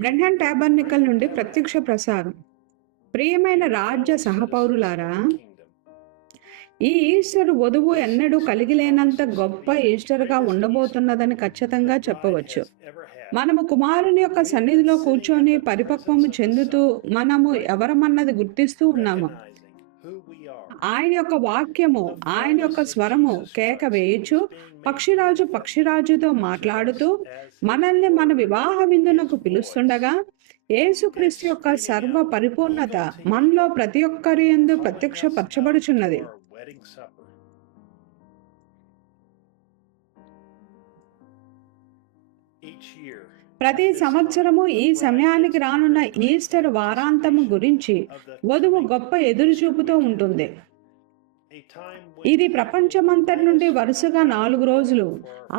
Branham tabernacle నుండి ప్రత్యక్ష ప్రసారం. ప్రియమైన రాజ్య సహపౌరులారా, ఈ ఈస్టర్ వధువు ఎన్నడూ కలిగి లేనంత గొప్ప ఈస్టర్గా ఉండబోతున్నదని ఖచ్చితంగా చెప్పవచ్చు. మనము కుమారుని యొక్క సన్నిధిలో కూర్చొని పరిపక్వము చెందుతూ మనము ఎవరమన్నది గుర్తిస్తూ ఉన్నాము. ఆయన యొక్క వాక్యము, ఆయన యొక్క స్వరము కేక వేయుచు పక్షిరాజుతో మాట్లాడుతూ మనల్ని మన వివాహ విందునకు పిలుస్తుండగా, యేసుక్రీస్తు యొక్క సర్వ పరిపూర్ణత మనలో ప్రతి ఒక్కరి యందు ప్రత్యక్షపరచబడుచున్నది. ప్రతి సంవత్సరము ఈ సమయానికి రానున్న ఈస్టర్ వారాంతము గురించి వధువు గొప్ప ఎదురుచూపుతో ఉంటుంది. ఇది ప్రపంచమంతటి నుండి వరుసగా 4 రోజులు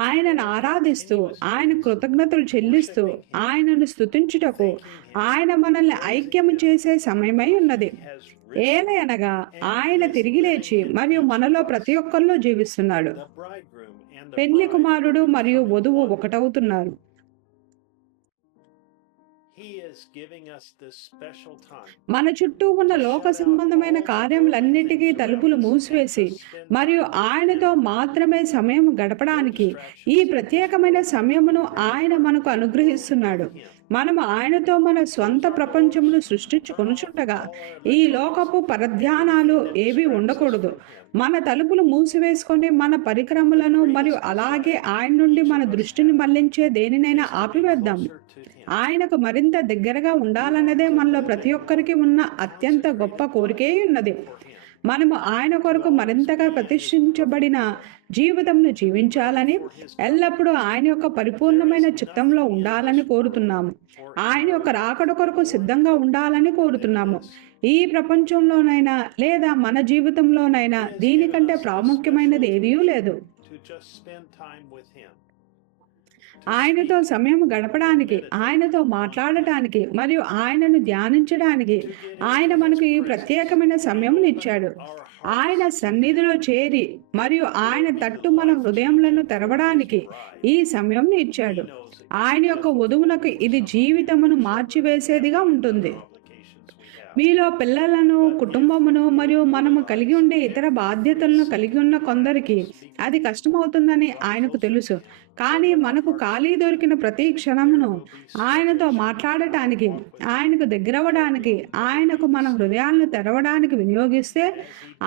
ఆయనను ఆరాధిస్తూ, ఆయన కృతజ్ఞతలు చెల్లిస్తూ, ఆయనను స్తుతించుటకు ఆయన మనల్ని ఐక్యము చేసే సమయమై ఉన్నది. ఏలయనగా ఆయన తిరిగి లేచి మరియు మనలో ప్రతి ఒక్కరిలో జీవిస్తున్నాడు. పెళ్లి కుమారుడు మరియు వధువు ఒకటవుతున్నారు. మన చుట్టూ ఉన్న లోక సంబంధమైన కార్యములన్నిటికీ తలుపులు మూసివేసి మరియు ఆయనతో మాత్రమే సమయం గడపడానికి ఈ ప్రత్యేకమైన సమయమును ఆయన మనకు అనుగ్రహిస్తున్నాడు. మనము ఆయనతో మన స్వంత ప్రపంచమును సృష్టించుకొనుచుండగా ఈ లోకపు పరధ్యానాలు ఏవి ఉండకూడదు. మన తలుపులు మూసివేసుకొని మన పరికరములను మరియు అలాగే ఆయన నుండి మన దృష్టిని మళ్లించే దేనినైనా ఆపివేద్దాం. ఆయనకు మరింత దగ్గరగా ఉండాలన్నదే మనలో ప్రతి ఒక్కరికి ఉన్న అత్యంత గొప్ప కోరికే ఉన్నది. మనము ఆయన కొరకు మరింతగా ప్రతిష్ఠించబడిన జీవితంను జీవించాలని, ఎల్లప్పుడూ ఆయన యొక్క పరిపూర్ణమైన చిత్తంలో ఉండాలని కోరుతున్నాము. ఆయన యొక్క రాకడ కొరకు సిద్ధంగా ఉండాలని కోరుతున్నాము. ఈ ప్రపంచంలోనైనా లేదా మన జీవితంలోనైనా దీనికంటే ప్రాముఖ్యమైనది ఏదీ లేదు. ఆయనతో సమయం గడపడానికి, ఆయనతో మాట్లాడటానికి మరియు ఆయనను ధ్యానించడానికి ఆయన మనకు ఈ ప్రత్యేకమైన సమయం ఇచ్చాడు. ఆయన సన్నిధిలో చేరి మరియు ఆయన తట్టు మన హృదయములను తెరవడానికి ఈ సమయం ఇచ్చాడు. ఆయన యొక్క వధువునకు ఇది జీవితమును మార్చివేసేదిగా ఉంటుంది. మీలో పిల్లలను, కుటుంబమును మరియు మనము కలిగి ఉండే ఇతర బాధ్యతలను కలిగి ఉన్న కొందరికి అది కష్టమవుతుందని ఆయనకు తెలుసు. కానీ మనకు ఖాళీ దొరికిన ప్రతి క్షణమును ఆయనతో మాట్లాడటానికి, ఆయనకు దగ్గరవడానికి, ఆయనకు మన హృదయాలను తెరవడానికి వినియోగిస్తే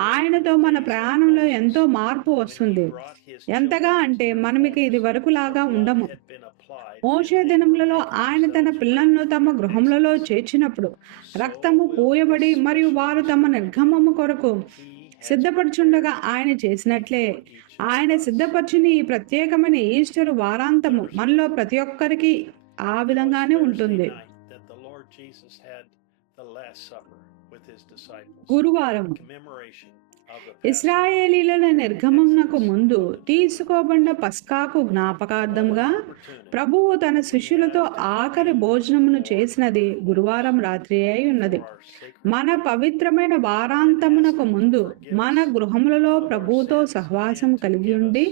ఆయనతో మన ప్రయాణంలో ఎంతో మార్పు వస్తుంది. ఎంతగా అంటే మనకి ఇది వరకులాగా ఉండము. మోషే దినములలో ఆయన తన పిల్లలను తమ గృహములలో చేర్చినప్పుడు రక్తము పూయబడి మరియు వారు తమ నిర్గమము కొరకు సిద్ధపడుచుండగా ఆయన చేసినట్లే ఆయన సిద్ధపరిచిన ఈ ప్రత్యేకమైన ఈస్టర్ వారాంతము మనలో ప్రతి ఒక్కరికి ఆ విధంగానే ఉంటుంది. గురువారం ఇశ్రాయేలీల నిర్గమమునకు ముందు తీసుకోబడిన పస్కాకు జ్ఞాపకార్థంగా ప్రభువు తన శిష్యులతో ఆఖరి భోజనమును చేసినది గురువారం రాత్రి అయి ఉన్నది. మన పవిత్రమైన వారాంతమునకు ముందు మన గృహములలో ప్రభువుతో సహవాసం కలిగి ఉండి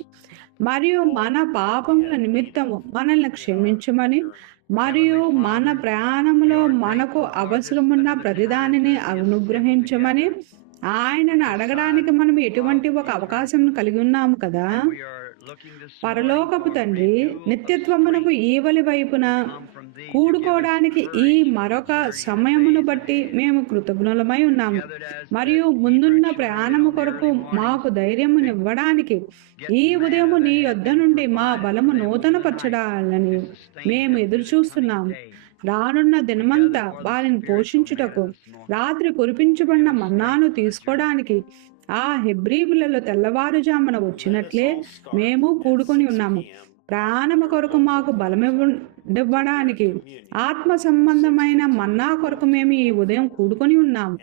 మరియు మన పాపముల నిమిత్తము మనల్ని క్షమించమని మరియు మన ప్రయాణంలో మనకు అవసరమున్న ప్రతిదానిని అనుగ్రహించమని ఆయనను అడగడానికి మనం ఎటువంటి ఒక అవకాశం కలిగి ఉన్నాము కదా. పరలోకపు తండ్రి, నిత్యత్వమునకు ఈవలి వైపున కూడుకోవడానికి ఈ మరొక సమయమును బట్టి మేము కృతజ్ఞులమై ఉన్నాము మరియు ముందున్న ప్రయాణము కొరకు మాకు ధైర్యమునివ్వడానికి ఈ ఉదయము నీ యొద్ద నుండి మా బలము నూతనపరచడాలని మేము ఎదురు చూస్తున్నాము. రానున్న దినమంతా వారిని పోషించుటకు రాత్రి కురిపించబడిన మన్నాను తీసుకోవడానికి ఆ హెబ్రీయులలో తెల్లవారుజామున వచ్చినట్లే మేము కూడుకొని ఉన్నాము. ప్రాణము కొరకు మాకు బలమివ్వడానికి ఆత్మ సంబంధమైన మన్నా కొరకు మేము ఈ ఉదయం కూడుకొని ఉన్నాము.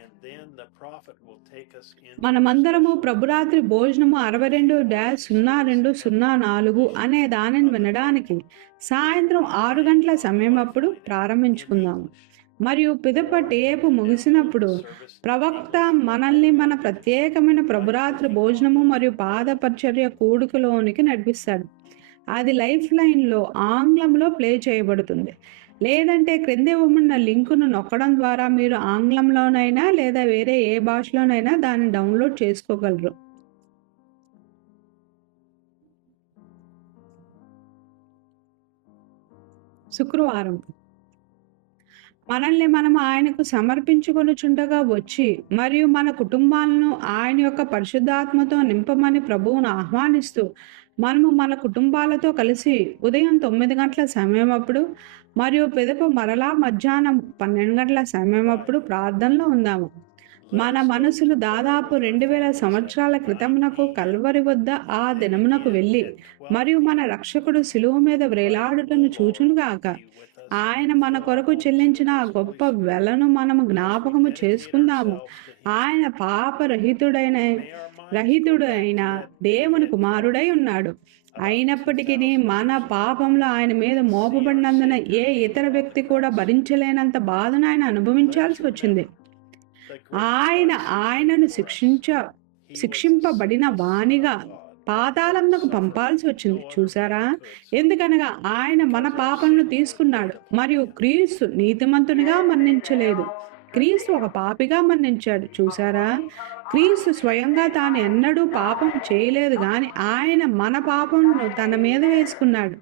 మనమందరము ప్రభురాత్రి భోజనము 62-0204 అనే దానిని వినడానికి సాయంత్రం 6 గంటల సమయం అప్పుడు ప్రారంభించుకుందాము. మరియు పిదప టేపు ముగిసినప్పుడు ప్రవక్త మనల్ని మన ప్రత్యేకమైన ప్రభురాత్రి భోజనము మరియు పాదపరిచర్య కూడుకలోనికి నడిపిస్తాడు. అది లైఫ్ లైన్లో ఆంగ్లంలో ప్లే చేయబడుతుంది. లేదంటే క్రింద ఇవ్వమన్న లింకును నొక్కడం ద్వారా మీరు ఆంగ్లంలోనైనా లేదా వేరే ఏ భాషలోనైనా దాన్ని డౌన్లోడ్ చేసుకోగలరు. శుక్రవారం మనల్ని మనం ఆయనకు సమర్పించుకొనుచుండగా వచ్చి మరియు మన కుటుంబాలను ఆయన యొక్క పరిశుద్ధాత్మతో నింపమని ప్రభువును ఆహ్వానిస్తూ మనము మన కుటుంబాలతో కలిసి ఉదయం 9 గంటల సమయం అప్పుడు మరియు పిదప మరలా మధ్యాహ్నం 12 గంటల సమయం అప్పుడు ప్రార్థనలో ఉందాము. మన మనసులు దాదాపు 2000 సంవత్సరాల క్రితమునకు కల్వరి వద్ద ఆ దినమునకు వెళ్ళి మరియు మన రక్షకుడు శిలువ మీద వ్రేలాడుటను చూచునుగాక. ఆయన మన కొరకు చెల్లించిన ఆ గొప్ప వెలను మనము జ్ఞాపకము చేసుకుందాము. ఆయన రహితుడు అయిన దేవుని కుమారుడై ఉన్నాడు. అయినప్పటికీ మన పాపంలో ఆయన మీద మోపబడినందున ఏ ఇతర వ్యక్తి కూడా భరించలేనంత బాధను ఆయన అనుభవించాల్సి వచ్చింది. ఆయనను శిక్షింపబడిన వానిగా పాతాళమునకు పంపాల్సి వచ్చింది. చూసారా? ఎందుకనగా ఆయన మన పాపలను తీసుకున్నాడు మరియు క్రీస్తు నీతిమంతునిగా మరణించలేదు. క్రీస్తు ఒక పాపిగా మరణించాడు. చూసారా? క్రీస్తు స్వయంగా తాను ఎన్నడూ పాపం చేయలేదు, కానీ ఆయన మన పాపమును తన మీద వేసుకున్నాడు.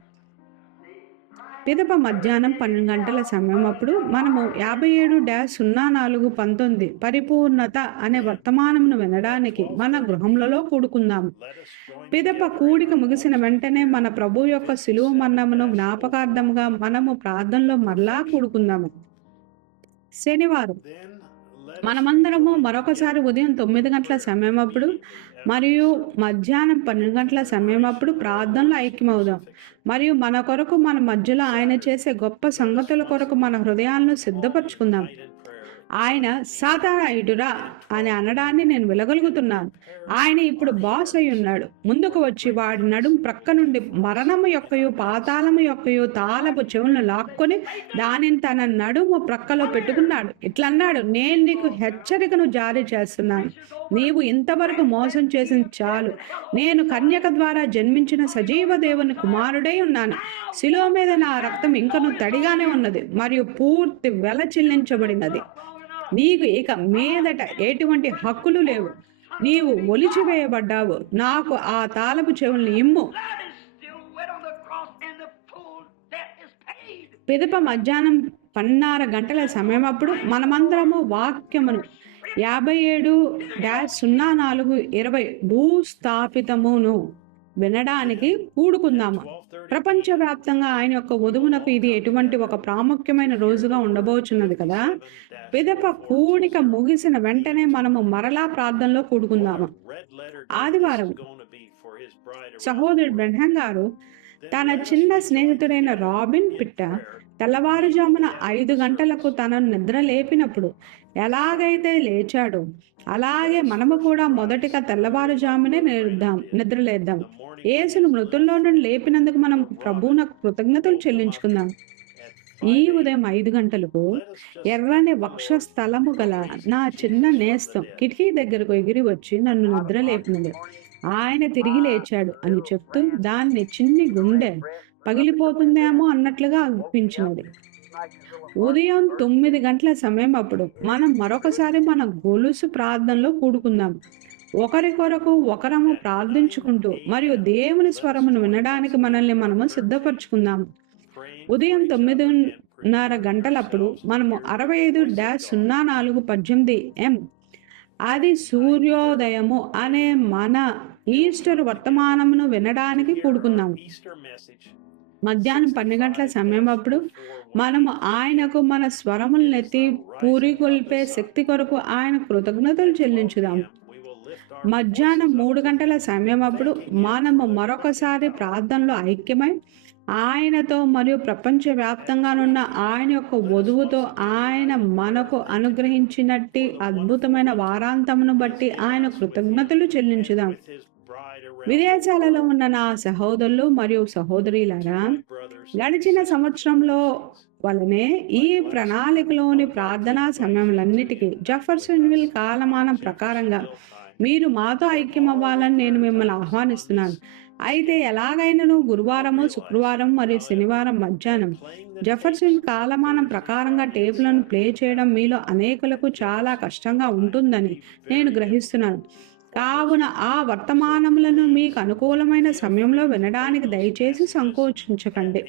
పిదప మధ్యాహ్నం 12 గంటల సమయం అప్పుడు మనము 57-04-19 పరిపూర్ణత అనే వర్తమానమును వినడానికి మన గృహములలో కూడుకుందాము. పిదప కూడిక ముగిసిన వెంటనే మన ప్రభు యొక్క శిలువ మరణమును జ్ఞాపకార్థముగా మనము ప్రార్థనలో మరలా కూడుకుందాము. శనివారం మనమందరము మరొకసారి ఉదయం 9 గంటల సమయం అప్పుడు మరియు మధ్యాహ్నం 12 గంటల సమయం అప్పుడు ప్రార్థనలో ఐక్యమవుదాం. మరియు మన కొరకు మన మధ్యలో ఆయన చేసే గొప్ప సంగతుల కొరకు మన హృదయాలను సిద్ధపరచుకుందాం. ఆయన సాతారాయుడురా అని అనడాన్ని నేను వినగలుగుతున్నాను. ఆయన ఇప్పుడు బాస్ అయి ఉన్నాడు. ముందుకు వచ్చి వాడి నడుం ప్రక్క నుండి మరణము యొక్కయు పాతాళము యొక్కయు తాళపు చెవులను లాక్కొని దానిని తన నడుము ప్రక్కలో పెట్టుకున్నాడు. ఇట్లన్నాడు, నేను నీకు హెచ్చరికను జారీ చేస్తున్నాను. నీవు ఇంతవరకు మోసం చేసింది చాలు. నేను కన్యక ద్వారా జన్మించిన సజీవ దేవుని కుమారుడై ఉన్నాను. శిలువ మీద నా రక్తం ఇంకను తడిగానే ఉన్నది మరియు పూర్తి వెల చెల్లించబడినది. నీకు ఇక మీదట ఎటువంటి హక్కులు లేవు. నీవు ఒలిచివేయబడ్డావు. నాకు ఆ తాళపు చెవుల్ని ఇమ్ము. పిదప మధ్యాహ్నం 12 గంటల సమయం అప్పుడు మనమందరము వాక్యమును 57-04-20 భూస్థాపితమును వినడానికి కూడుకుందాము. ప్రపంచవ్యాప్తంగా ఆయన యొక్క వధువునకు ఇది ఎటువంటి ఒక ప్రాముఖ్యమైన రోజుగా ఉండబోచున్నది కదా. పిదప కూడిక ముగిసిన వెంటనే మనము మరలా ప్రార్థనలో కూడుకుందాము. ఆదివారం సహోదరుడు బ్రెన్హామ్ గారు తన చిన్న స్నేహితుడైన రాబిన్ పిట్ట తెల్లవారుజామున 5 గంటలకు తనను నిద్ర లేపినప్పుడు ఎలాగైతే లేచాడో అలాగే మనము కూడా మొదటిగా తెల్లవారుజామునే నిద్రలేద్దాం. యేసును మృతుల్లో నుండి లేపినందుకు మనం ప్రభువునకు కృతజ్ఞతలు చెల్లించుకుందాం. ఈ ఉదయం 5 గంటలకు ఎర్రని వక్షస్థలము గల నా చిన్న నేస్తం కిటికీ దగ్గరకు ఎగిరి వచ్చి నన్ను నిద్ర లేపినది. ఆయన తిరిగి లేచాడు అని చెప్తూ దాన్ని చిన్ని గుండె పగిలిపోతుందేమో అన్నట్లుగా అనిపించినది. ఉదయం 9 గంటల సమయం అప్పుడు మనం మరొకసారి మన గొలుసు ప్రార్థనలో కూడుకుందాం. ఒకరి కొరకు ఒకరము ప్రార్థించుకుంటూ మరియు దేవుని స్వరమును వినడానికి మనల్ని మనము సిద్ధపరచుకుందాము. ఉదయం 9:30 గంటలప్పుడు మనము 65-04-18 M అది సూర్యోదయము అనే మన ఈస్టర్ వర్తమానమును వినడానికి కూడుకుందాము. మధ్యాహ్నం 12 గంటల సమయం అప్పుడు మనము ఆయనకు మన స్వరములనెత్తి పూరికొల్పే శక్తి కొరకు ఆయన కృతజ్ఞతలు చెల్లించుదాము. మధ్యాహ్నం 3 గంటల సమయం అప్పుడు మనము మరొకసారి ప్రార్థనలో ఐక్యమై ఆయనతో మరియు ప్రపంచవ్యాప్తంగానున్న ఆయన యొక్క వధువుతో ఆయన మనకు అనుగ్రహించినట్టి అద్భుతమైన వారాంతమును బట్టి ఆయన కృతజ్ఞతలు చెల్లించుదాం. విదేశాలలో ఉన్న నా సహోదరులు మరియు సహోదరులారా, గడిచిన సంవత్సరంలో వలనే ఈ ప్రణాళికలోని ప్రార్థనా సమయములన్నిటికీ జెఫర్సన్విల్ కాలమానం ప్రకారంగా మీరు మాతో ఐక్యమవ్వాలని నేను మిమ్మల్ని ఆహ్వానిస్తున్నాను. అయితే ఎలాగైనను గురువారము, శుక్రవారం మరియు శనివారం మధ్యాహ్నం జెఫర్సన్ కాలమానం ప్రకారంగా టేపులను ప్లే చేయడం మీలో అనేకులకు చాలా కష్టంగా ఉంటుందని నేను గ్రహిస్తున్నాను. కావున ఆ వర్తమానములను మీకు అనుకూలమైన సమయంలో వినడానికి దయచేసి సంకోచించకండి.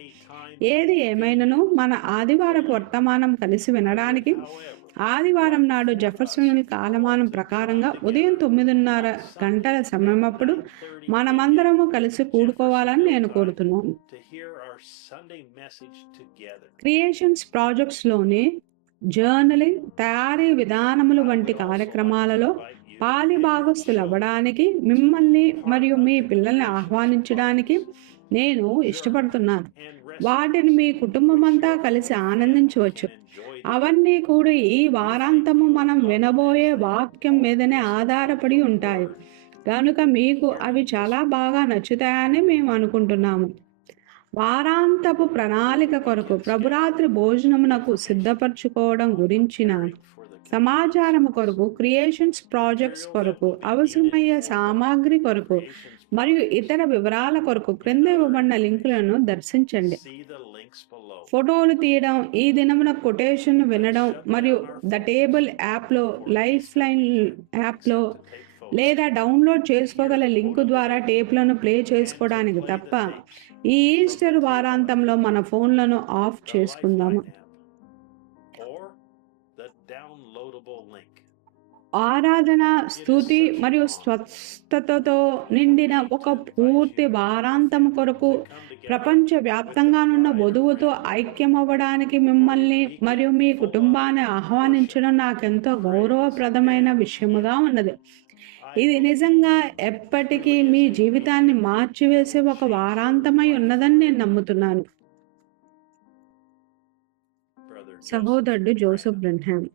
ఏది ఏమైనను మన ఆదివారపు వర్తమానం కలిసి వినడానికి ఆదివారం నాడు జెఫర్సన్ కాలమానం ప్రకారంగా ఉదయం 9:30 గంటల సమయమప్పుడు మనమందరము కలిసి కూడుకోవాలని నేను కోరుతున్నాను. క్రియేషన్స్ ప్రాజెక్ట్స్లోని జర్నలింగ్, తయారీ విధానములు వంటి కార్యక్రమాలలో పాలిభాగస్తులు అవ్వడానికి మిమ్మల్ని మరియు మీ పిల్లల్ని ఆహ్వానించడానికి నేను ఇష్టపడుతున్నాను. వాటిని మీ కుటుంబమంతా కలిసి ఆనందించవచ్చు. అవన్నీ కూడా ఈ వారాంతము మనం వినబోయే వాక్యం మీదనే ఆధారపడి ఉంటాయి. కనుక మీకు అవి చాలా బాగా నచ్చుతాయని మేము అనుకుంటున్నాము. వారాంతపు ప్రణాళిక కొరకు ప్రభురాత్రి భోజనమునకు సిద్ధపరచుకోవడం గురించిన సమాచారము కొరకు, క్రియేషన్స్ ప్రాజెక్ట్స్ కొరకు, అవసరమయ్యే సామాగ్రి కొరకు మరియు ఇతర వివరాల కొరకు క్రింద ఇవ్వబడిన లింకులను దర్శించండి. ఫోటోలు తీయడం, ఈ దినమున కొటేషన్ వినడం మరియు ద టేబుల్ యాప్లో, లైఫ్ లైన్ యాప్లో లేదా డౌన్లోడ్ చేసుకోగల లింకు ద్వారా టేపులను ప్లే చేసుకోవడానికి తప్ప ఈ ఈస్టర్ వారాంతంలో మన ఫోన్లను ఆఫ్ చేసుకుందాము. ఆరాధన, స్తుతి మరియు స్వస్థతతో నిండిన ఒక పూర్తి వారాంతం కొరకు ప్రపంచవ్యాప్తంగానున్న వధువుతో ఐక్యమవ్వడానికి మిమ్మల్ని మరియు మీ కుటుంబాన్ని ఆహ్వానించడం నాకెంతో గౌరవప్రదమైన విషయముగా ఉన్నది. ఇది నిజంగా ఎప్పటికీ మీ జీవితాన్ని మార్చివేసే ఒక వారాంతమై ఉన్నదని నేను నమ్ముతున్నాను. సహోదరుడు జోసెఫ్ బ్రెన్హామ్.